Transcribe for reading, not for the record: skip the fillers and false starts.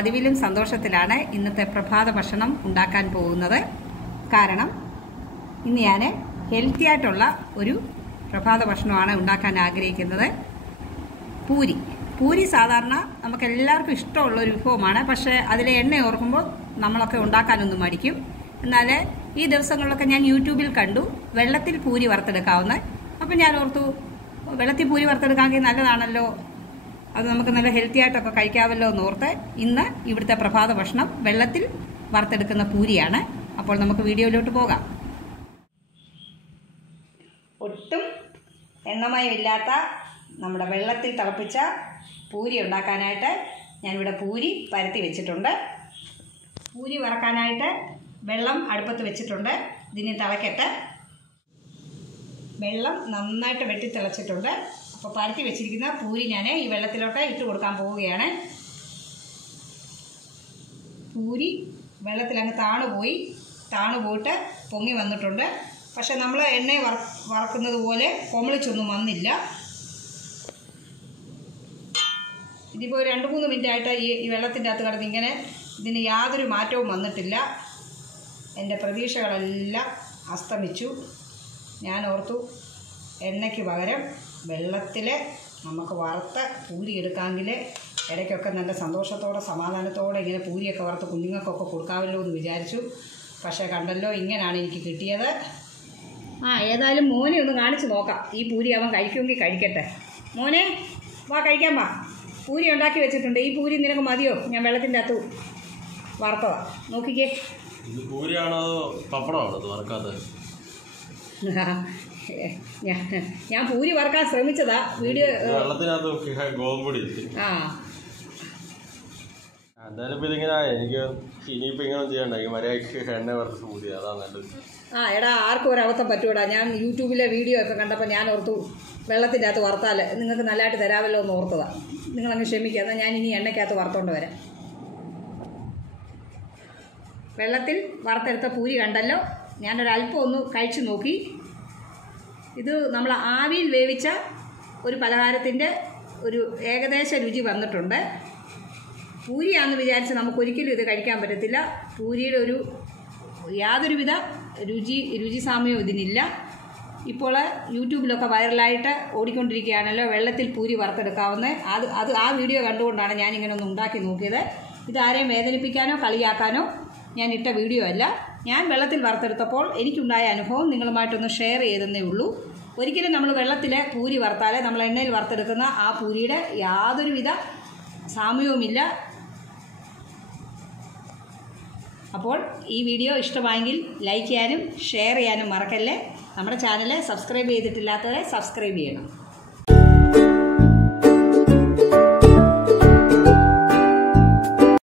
പതിവിലും സന്തോഷത്തിലാണ് ഇന്നത്തെ പ്രഭാത ഭക്ഷണം ഉണ്ടാക്കാൻ പോകുന്നത്. കാരണം ഇന്ന് ഞാൻ ഹെൽത്തി ആയിട്ടുള്ള ഒരു പ്രഭാത ഭക്ഷണമാണ് ഉണ്ടാക്കാൻ ആഗ്രഹിക്കുന്നത്. പൂരി സാധാരണ നമുക്ക് എല്ലാവർക്കും ഇഷ്ടമുള്ള ഒരു വിഭവമാണ്. പക്ഷേ അതിലെ എണ്ണ ഓർക്കുമ്പോൾ നമ്മളൊക്കെ ഉണ്ടാക്കാനൊന്നും മടിക്കും. എന്നാൽ ഈ ദിവസങ്ങളിലൊക്കെ ഞാൻ യൂട്യൂബിൽ കണ്ടു വെള്ളത്തിൽ പൂരി വറുത്തെടുക്കാവുന്ന. അപ്പം ഞാൻ ഓർത്തു വെള്ളത്തിൽ പൂരി വറുത്തെടുക്കാമെങ്കിൽ നല്ലതാണല്ലോ, അത് നമുക്ക് നല്ല ഹെൽത്തി ആയിട്ടൊക്കെ കഴിക്കാമല്ലോ എന്നോർത്ത് ഇന്ന് ഇവിടുത്തെ പ്രഭാത ഭക്ഷണം വെള്ളത്തിൽ വറുത്തെടുക്കുന്ന പൂരിയാണ്. അപ്പോൾ നമുക്ക് വീഡിയോയിലോട്ട് പോകാം. ഒട്ടും എണ്ണമയമില്ലാത്ത നമ്മുടെ വെള്ളത്തിൽ തിളപ്പിച്ച പൂരി ഉണ്ടാക്കാനായിട്ട് ഞാനിവിടെ പൂരി പരത്തി വെച്ചിട്ടുണ്ട്. പൂരി വറക്കാനായിട്ട് വെള്ളം അടുപ്പത്ത് വെച്ചിട്ടുണ്ട്. ഇതിന് തിളക്കട്ടെ. വെള്ളം നന്നായിട്ട് വെട്ടി തിളച്ചിട്ടുണ്ട്. അപ്പോൾ പരത്തി വെച്ചിരിക്കുന്ന പൂരി ഞാൻ ഈ വെള്ളത്തിലോട്ട് ഇട്ട് കൊടുക്കാൻ പോവുകയാണ്. പൂരി വെള്ളത്തിലങ്ങ് താണു പോയിട്ട് പൊങ്ങി വന്നിട്ടുണ്ട്. പക്ഷെ നമ്മൾ എണ്ണ വറക്കുന്നത് പോലെ കൊമളിച്ചൊന്നും വന്നില്ല. ഇതിപ്പോൾ 2-3 മിനിറ്റായിട്ട് ഈ വെള്ളത്തിൻ്റെ അകത്ത് കിടന്ന് ഇങ്ങനെ ഇതിന് യാതൊരു മാറ്റവും വന്നിട്ടില്ല. എൻ്റെ പ്രതീക്ഷകളെല്ലാം അസ്തമിച്ചു. ഞാൻ ഓർത്തു എണ്ണയ്ക്ക് പകരം വെള്ളത്തിൽ നമുക്ക് വറുത്ത് പൂരി എടുക്കാമെങ്കിൽ ഇടയ്ക്കൊക്കെ നല്ല സന്തോഷത്തോടെ സമാധാനത്തോടെ ഇങ്ങനെ പൂരിയൊക്കെ വറുത്ത് കുഞ്ഞുങ്ങൾക്കൊക്കെ കൊടുക്കാമല്ലോ എന്ന് വിചാരിച്ചു. പക്ഷേ കണ്ടല്ലോ, ഇങ്ങനെയാണ് എനിക്ക് കിട്ടിയത്. ഏതായാലും മോനെ ഒന്ന് കാണിച്ച് നോക്കാം. ഈ പൂരി അവൻ കഴിക്കുമെങ്കിൽ കഴിക്കട്ടെ. മോനെ വാ, കഴിക്കാൻ വാ. പൂരി ഉണ്ടാക്കി വെച്ചിട്ടുണ്ട്. ഈ പൂരി നിനക്ക് മതിയോ? ഞാൻ വെള്ളത്തിൻ്റെ അകത്ത് വറുത്തതാ, നോക്കിക്കേ. ഞാൻ പൂരി വറക്കാൻ ശ്രമിച്ചതാ. വീഡിയോ എടാ, ആർക്കും ഒരവസ്ഥ പറ്റൂടാ. ഞാൻ യൂട്യൂബിലെ വീഡിയോ ഒക്കെ കണ്ടപ്പോൾ ഞാൻ ഓർത്തു വെള്ളത്തിൻ്റെ അകത്ത് വറുത്താൽ നിങ്ങൾക്ക് നല്ലതായിട്ട് തരാമല്ലോ എന്ന് ഓർത്തതാ. നിങ്ങളങ്ങ് ക്ഷമിക്കുക. എന്നാൽ ഞാൻ ഇനി എണ്ണയ്ക്കകത്ത് വറുത്തോണ്ട് വരാം. വെള്ളത്തിൽ വറുത്തെടുത്ത പൂരി കണ്ടല്ലോ. ഞാനൊരല്പം ഒന്ന് കഴിച്ചു നോക്കി. ഇത് നമ്മൾ ആവിയിൽ വേവിച്ച ഒരു പലഹാരത്തിൻ്റെ ഒരു ഏകദേശ രുചി വന്നിട്ടുണ്ട്. പൂരിയാണെന്ന് വിചാരിച്ച് നമുക്കൊരിക്കലും ഇത് കഴിക്കാൻ പറ്റത്തില്ല. പൂരിയുടെ ഒരു യാതൊരുവിധ രുചി സാമ്യവും ഇതിനില്ല. ഇപ്പോൾ യൂട്യൂബിലൊക്കെ വൈറലായിട്ട് ഓടിക്കൊണ്ടിരിക്കുകയാണല്ലോ വെള്ളത്തിൽ പൂരി വറുത്തെടുക്കാവുന്നത്. ആ വീഡിയോ കണ്ടുകൊണ്ടാണ് ഞാനിങ്ങനെ ഒന്ന് ഉണ്ടാക്കി നോക്കിയത്. ഇതാരെയും വേദനിപ്പിക്കാനോ കളിയാക്കാനോ ഞാൻ ഇട്ട വീഡിയോ അല്ല. ഞാൻ വെള്ളത്തിൽ വറുത്തെടുത്തപ്പോൾ എനിക്കുണ്ടായ അനുഭവം നിങ്ങളുമായിട്ടൊന്ന് ഷെയർ ചെയ്തെന്നേ ഉള്ളൂ. ഒരിക്കലും നമ്മൾ വെള്ളത്തിലെ പൂരി വറുത്താൽ നമ്മൾ എണ്ണയിൽ വറുത്തെടുക്കുന്ന ആ പൂരിയുടെ യാതൊരുവിധ സാമ്യവുമില്ല. അപ്പോൾ ഈ വീഡിയോ ഇഷ്ടമായെങ്കിൽ ലൈക്ക് ചെയ്യാനും ഷെയർ ചെയ്യാനും മറക്കല്ലേ. നമ്മുടെ ചാനൽ സബ്സ്ക്രൈബ് ചെയ്തിട്ടില്ലാത്തവരെ സബ്സ്ക്രൈബ് ചെയ്യണം.